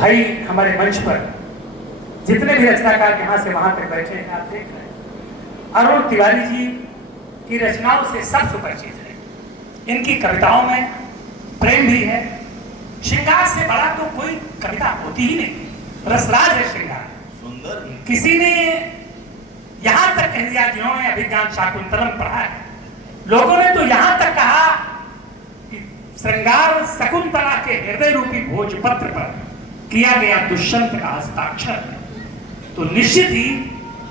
भाई हमारे मंच पर जितने भी रचनाकार यहाँ से वहां तक बैठे हैं, आप देख रहे हैं, अरुण तिवारी जी की रचनाओं से सब सुपरिचित है। इनकी कविताओं में प्रेम भी है। श्रृंगार से बड़ा तो कोई कविता होती ही नहीं। रसराज है श्रृंगार, सुंदर। किसी ने यहां तक कह दिया, जिन्होंने अभिज्ञान शाकुंतलम पढ़ा है, लोगों ने तो यहां तक कहा कि श्रृंगार शकुंतला के हृदय रूपी भोजपत्र पर किया गया दुष्यंत का हस्ताक्षर है। तो निश्चित ही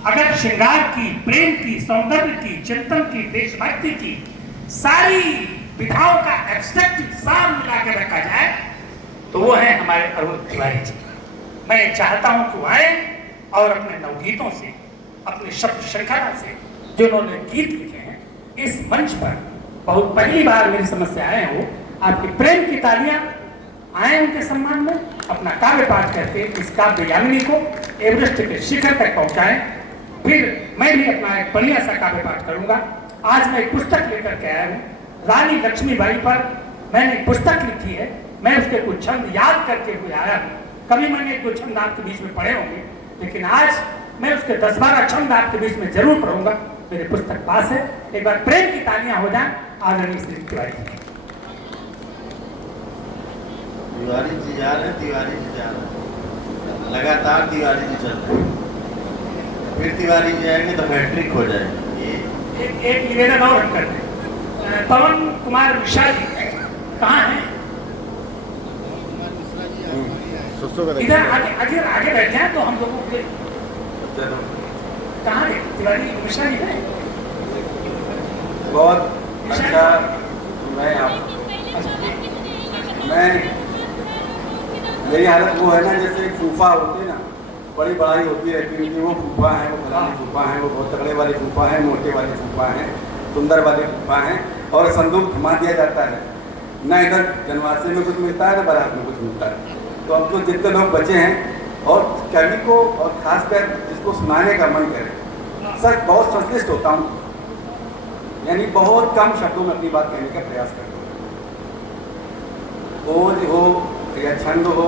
अगर श्रृंगार की, प्रेम की, सौंदर्य की, चिंतन की, देशभक्ति की सारी विधाओं का एब्स्ट्रैक्ट साम मिला के रखा जाए तो वो है हमारे अरुण तिवारी जी। मैं चाहता हूं कि आए और अपने नवगीतों से, अपने शब्द श्रृंखला से जो उन्होंने गीत लिखे हैं, इस मंच पर बहुत पहली बार मेरी समस्या आए हो, आपके प्रेम की तालियां आए उनके सम्मान में, अपना काव्य पाठ करके इस काव्य यामिनी को एवरेस्ट के शिखर तक पहुंचाएं। फिर मैं भी अपना एक बढ़िया सा काव्य पाठ करूंगा। आज मैं एक पुस्तक लेकर के आया हूँ, रानी लक्ष्मीबाई पर मैंने एक पुस्तक लिखी है। मैं उसके कुछ छंद याद करके हुए आया हूँ। कभी मैंने एक दो छंद आपके बीच में पढ़े होंगे, लेकिन आज मैं उसके 10-12 छंद आपके बीच में जरूर पढ़ूंगा। मेरे पुस्तक पास है। एक बार प्रेम की तालियां हो जाएं आदरणीय श्री तिवारी जी। तिवारी जी जा रहे हैं, तिवारी जी जा रहे हैं, लगातार तिवारी जी चल रहे हैं। फिर तिवारी जी आएंगे तो हैट्रिक हो जाएगी। एक निवेदन और हम करते हैं, पवन कुमार मिश्रा जी कहाँ हैं? इधर आगे आगे बैठे हैं तो हम लोगों के कहाँ है तिवारी मिश्रा जी है? बहुत अच्छा। मैं मेरी हालत वो है ना, जैसे एक फूफा होती है ना, बड़ी बड़ाई होती रहती है उनकी, वो फूफा है, वो फलाने फूफा है, वो बहुत तगड़े वाले फूफा हैं, मोटे वाले फूफा हैं, सुंदर वाले फूफा हैं, और संदूक थमा दिया जाता है। न इधर जनवासे में कुछ मिलता है, न बारात में कुछ मिलता है। तो अब तो जितने लोग बचे हैं, और कवि को और खासकर जिसको सुनाने का मन करे, सर बहुत संश्लिष्ट होता हूँ, यानी बहुत कम शब्दों में अपनी बात कहने का प्रयास करता हूँ। ओज हो या छंद हो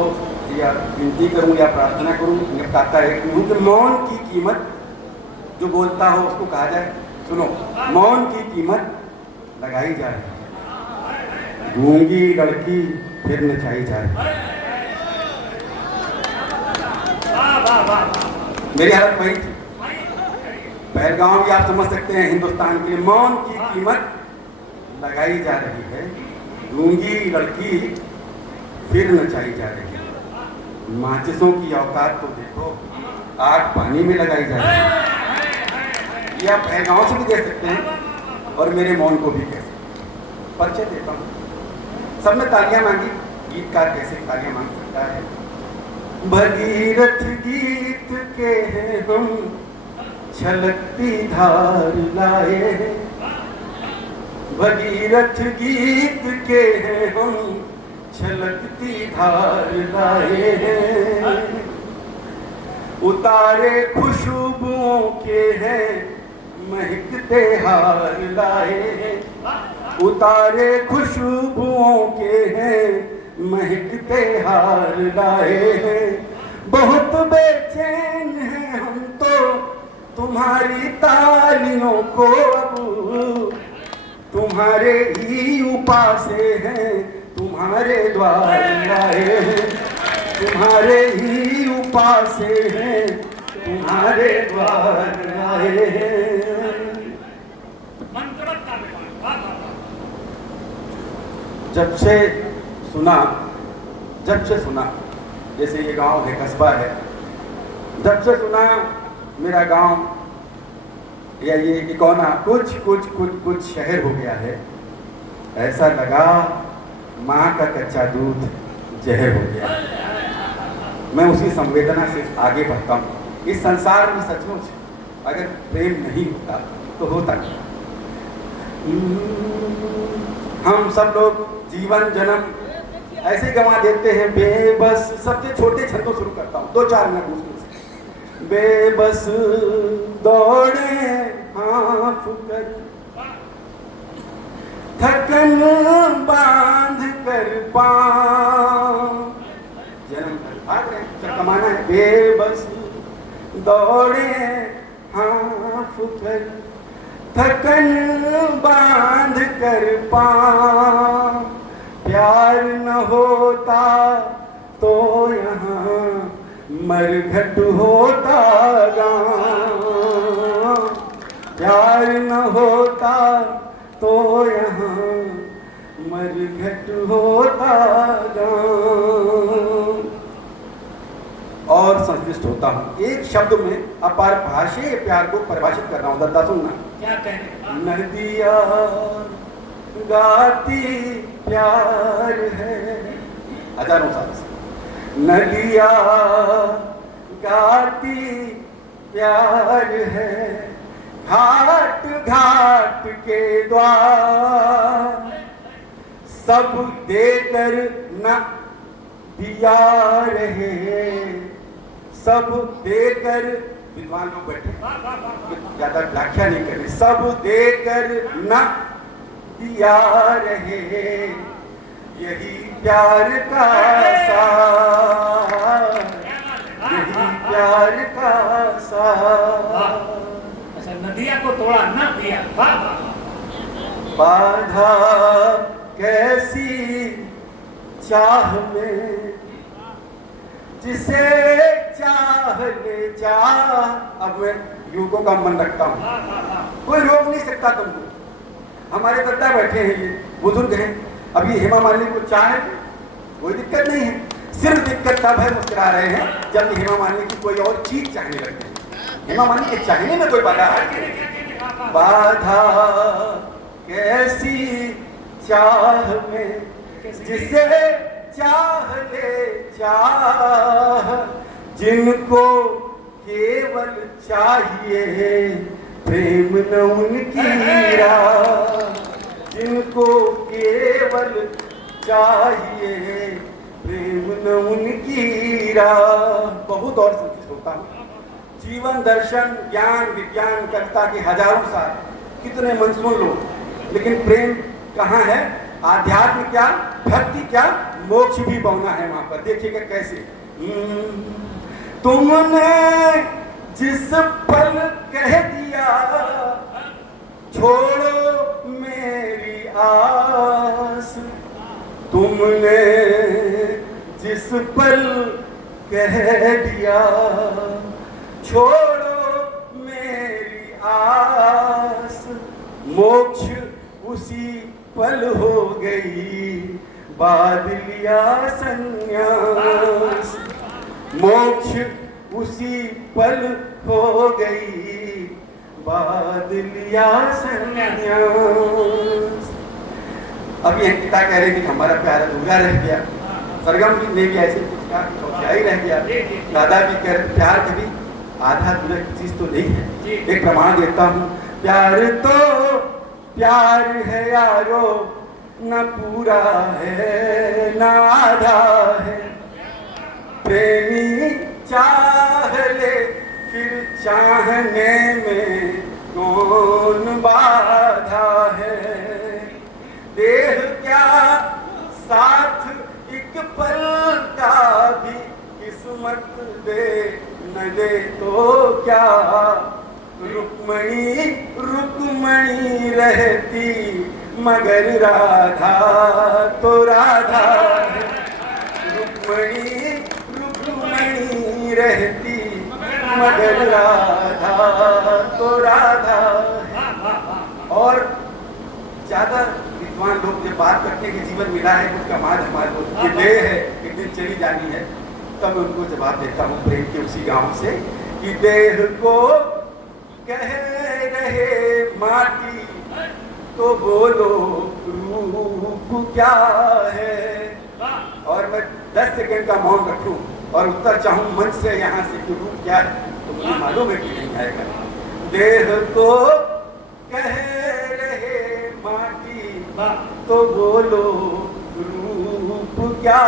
या विनती करूँ या प्रार्थना करूँ, निपटाता है कि मौन की कीमत, जो बोलता हो उसको कहा जाए, सुनो मौन की कीमत लगाई जा रही है, गूंगी लड़की फिर नचाई जा रही है। मेरी हालत वही थी। पहलगांव भी आप समझ सकते हैं हिंदुस्तान के, मौन की कीमत लगाई जा रही है, गूंगी लड़की फिर नचाई जा रही है। माचिसों की औकात तो देखो, आग पानी में लगाई जा रही है। ये आप पहलगांव से भी कह सकते हैं और मेरे मौन को भी कह सकते हैं। परिचय देता हूँ। सबने तालियां मांगी, गीतकार कैसे तालियां मांग सकता है? भगीरथ गीत के हैं हम छलकती धार लाए, भगीरथ गीत के हैं हम छलकती धार लाए, उतारे खुशबुओं के हैं महकते हार लाए, उतारे खुशबुओं के हैं महकते हार लाए हैं। बहुत बेचैन हैं हम तो तुम्हारी तालियों को अब, तुम्हारे ही उपासे हैं तुम्हारे द्वार आए हैं, तुम्हारे ही उपासे हैं तुम्हारे द्वार आए हैं। जब से सुना, जैसे ये गांव है, कस्बा है, जब से सुना मेरा गांव या ये इकोना कुछ शहर हो गया है, ऐसा लगा माँ का कच्चा दूध जहर हो गया। मैं उसी संवेदना से आगे बढ़ता हूँ। इस संसार में सचमुच अगर प्रेम नहीं होता तो होता क्या? हम सब लोग जीवन जन्म ऐसे गंवा देते हैं बेबस। सबसे छोटे छंदों शुरू करता हूँ, 2-4 मिनट मुश्किल से। बेबस दौड़े हाँफ कर, थकन बांध कर पाँव, जन्म भाग रहे हैं, सब कमाना है। बेबस दौड़े हाँफ कर, थकन बांध कर पाँव, प्यार न होता तो यहाँ मरघट होता गाँव, प्यार न होता तो यहाँ मरघट होता गाँव। और संतुष्ट होता हूँ। एक शब्द में अपार भाषीय प्यार को परिभाषित कर रहा हूँ, दत्ता सुनना। क्या कहने? नदिया गाती प्यार है, हजारों साल से नदिया गाती प्यार है, घाट घाट के द्वार सब देकर न दिया रहे, सब देकर, विद्वान लोग बैठे ज्यादा व्याख्या नहीं कर रहे, सब देकर न दिया रहे, यही प्यार का सार, यही प्यार का सार। अच्छा, नदिया को तोड़ा ना दिया, बाधा कैसी चाह में, जिसे चाह ले जा। अब मैं युवकों का मन रखता हूँ, कोई रोक नहीं सकता तुमको। हमारे दादा बैठे हैं, ये बुजुर्ग हैं, अभी हेमा मालिनी को चाहे कोई दिक्कत नहीं है, सिर्फ दिक्कत तब है मुस्कुरा रहे हैं जब हेमा मालिनी की कोई और चीज चाहने लगते हैं। हेमा मालिनी के चाहने में कोई बाधा है? बाधा कैसी चाह में, जिसे चाह ले चाह, जिनको केवल चाहिए प्रेम न उनकी राह, जिनको केवल चाहिए प्रेम न उनकी राह। बहुत और संतुष्ट होता हूँ। जीवन दर्शन ज्ञान विज्ञान करता के हजारों साल, कितने मन सुन लो, लेकिन प्रेम कहाँ है? आध्यात्म क्या, भक्ति क्या, मोक्ष भी बौना है वहां पर। देखिएगा कैसे। तुमने जिस पल कह दिया छोड़ो मेरी आस, तुमने जिस पल कह दिया छोड़ो मेरी आस, मोक्ष उसी पल हो गई बांध लिया संन्यास, मोक्ष उसी पल हो गई बांध लिया संन्यास। अब ये पिता कह रहे कि हमारा प्यार अधूरा रह गया, सरगम ने भी ऐसे कुछ कहा, क्या ही रह गया। दादा भी कह रहे प्यार कभी आधा अधूरा की चीज तो नहीं है। एक प्रमाण देता हूँ, प्यार तो प्यार है यारो, न पूरा है न आधा है, प्रेमी चाह ले फिर चाहने में कौन बाधा है, देह क्या साथ एक पल का भी किस्मत दे न दे तो क्या, रुक्मणी रुक्मणी रहती मगर राधा तो राधा है, रुक्मणी रुक्मणी रहती मगर राधा तो राधा है। और ज्यादा विद्वान लोग जब बात करते हैं कि जीवन मिला है कुछ कमाल हमारे को, ये देह है एक दिन चली जानी है, तब उनको जवाब देता हूँ प्रेम के उसी गांव से कि देह को कह रहे माटी तो बोलो रूप क्या है। और मैं 10 सेकंड का मौन रखूं और उत्तर चाहूं मन से यहाँ से कि रूप क्या है, तो मुझे मालूम है कि नहीं आएगा। देह को कह रहे माटी तो बोलो रूप क्या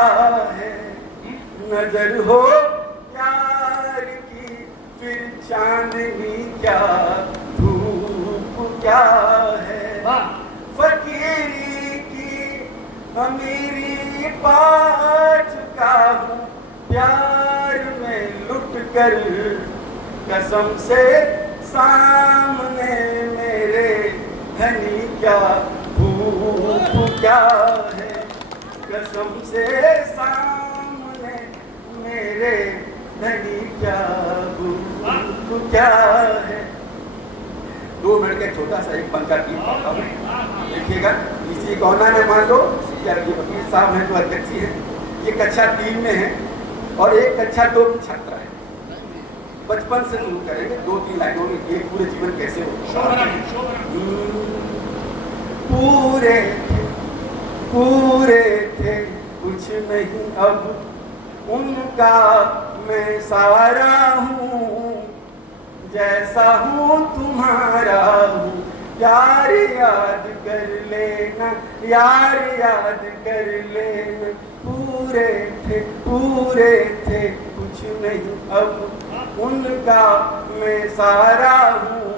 है, नजर हो प्यार की फिर चांदनी क्या धूप क्या है, फकीरी की अमीरी पा चुका हूँ प्यार में लुट कर कसम से सामने मेरे धनी क्या भूख क्या है, कसम से सामने मेरे धनी क्या भूख क्या है। 2 मिनट का छोटा सा एक पंक्ति गीत गाता हूं, देखिएगा। इसी कोना में मान लो क्या ये वकील साहब हैं जो अध्यक्षी है, ये कक्षा 3 में है और एक कक्षा 2 की छात्रा है। बचपन से शुरू करेंगे 2-3 लाइनों में ये पूरे जीवन कैसे हो। पूरे पूरे थे कुछ नहीं अब उनका मैं सारा हूँ, जैसा हूँ तुम्हारा हूँ, यार याद कर लेना, यार याद कर लेना। पूरे थे कुछ नहीं अब उनका मैं सारा हूँ,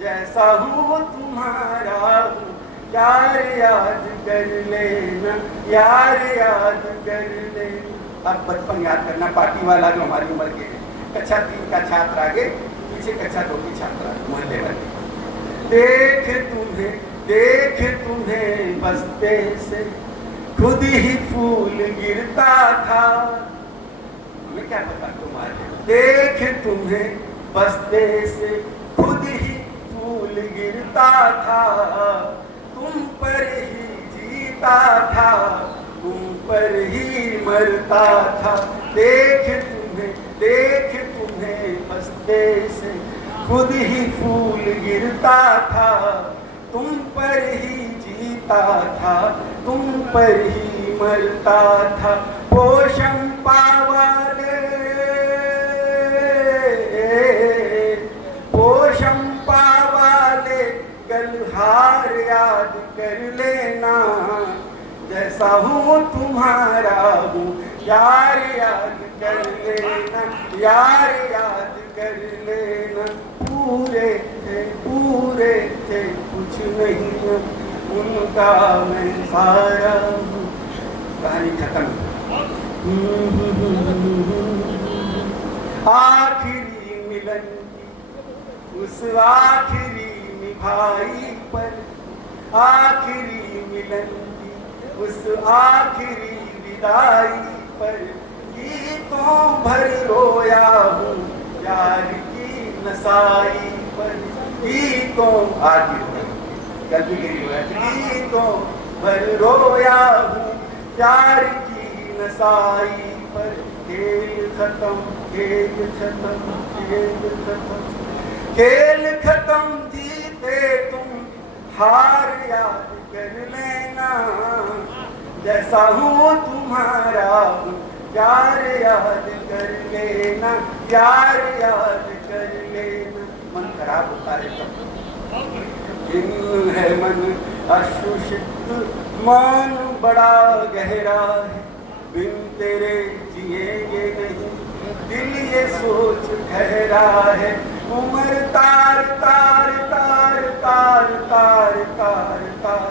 जैसा हूँ तुम्हारा हूँ, यार याद कर लेना, यार याद कर लेना। अब बचपन याद करना, पार्टी वाला जो हमारी उम्र के हैं, कक्षा 3 का छात्र आगे, पीछे कक्षा 2 की छात्रा मोहल्ले वाली। देख तुम्हें बस्ते से खुद ही फूल गिरता था, हमें क्या पता तुम्हारे। देख तुम्हें बस्ते से खुद ही फूल गिरता था, तुम पर ही जीता था, तुम पर ही मरता था। देख तुम्हें बस्ते से खुद ही फूल गिरता था, तुम पर ही जीता था, तुम पर ही मरता था। पोषम पावाले गलहार याद कर लेना, जैसा हूँ तुम्हारा हूँ, यार याद कर लेना, यार याद कर लेना। पूरे थे कुछ नहीं उनका मैं सारा हूँ। कहानी खत्म। आखिरी मिलन की उस आखिरी निभाई पर, आखिरी मिलन की उस आखिरी विदाई पर, गीतों भर रोया हूँ यार की नसाई पर। गीतों गलती करी हुआ है। गीतों भर रोया हूँ प्यार की नसाई पर। खेल खत्म खेल खत्म जीते तुम हार याद कर लेना, जैसा हूँ तुम्हारा हूँ, प्यार याद कर लेना, प्यार याद कर लेना। मन खराब होता है तब। दिन है मन अशुषित, मन बड़ा गहरा है, बिन तेरे जिएंगे नहीं, दिल ये सोच ठहरा है। उम्र तार तार तार तार तार तार तार,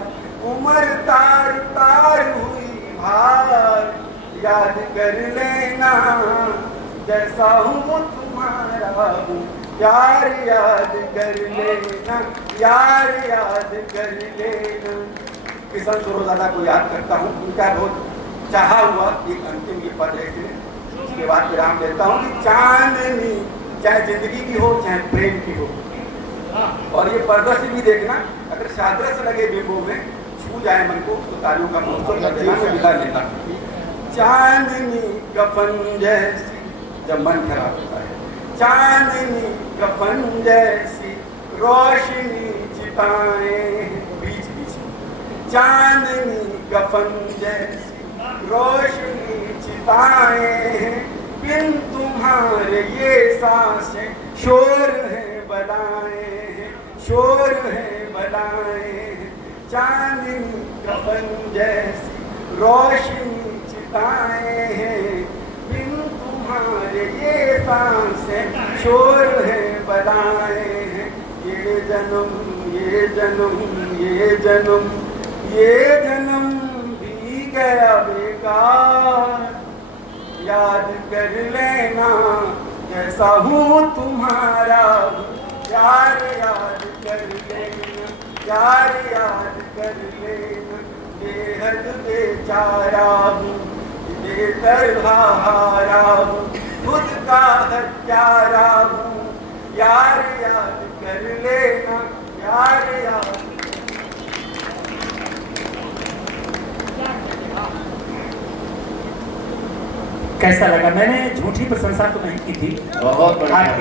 उम्र तार तार हुई भार, याद कर लेना, जैसा हूँ तुम्हारा हूँ, यार याद कर लेना, यार याद कर लेना। किशन सरोजादा को याद करता हूँ, उनका बहुत चाहा हुआ एक अंतिम ये पद है, उसके बाद विराम देता हूँ कि चांदनी चाहे जिंदगी की हो चाहे प्रेम की हो, और ये परदर्शी भी देखना, अगर सादरस लगे बिंबों में छू जाए मन को तो तालियों का महोत्सव कर देना। मैं विदा लेता हूँ। चांदनी कफन जैसी, जब मन खराब होता है, चांदनी कफन जैसी रोशनी चिताएं बीच बीच, चांदनी कफन जैसी रोशनी चिताएं, बिन तुम्हारे ये सांसें शोर है बलाएं, शोर है बलाएं। चांदनी कफन जैसी रोशनी चिताएं हैं, बिन तुम्हारे ये सांसें शोर है बलाएं हैं। ये जन्म ये जन्म ये जन्म ये जन्म भी गया बेकार, याद कर लेना कैसा हूँ तुम्हारा, प्यार याद कर लेना, प्यार याद कर लेना, बेहद बेचारा हूँ, बेतरहा हारा हूँ, खुद का हत्यारा हूँ, यार याद कर लेना, यार याद। कैसा लगा? मैंने झूठी प्रशंसा तो नहीं की थी बहुत बढ़िया। आपके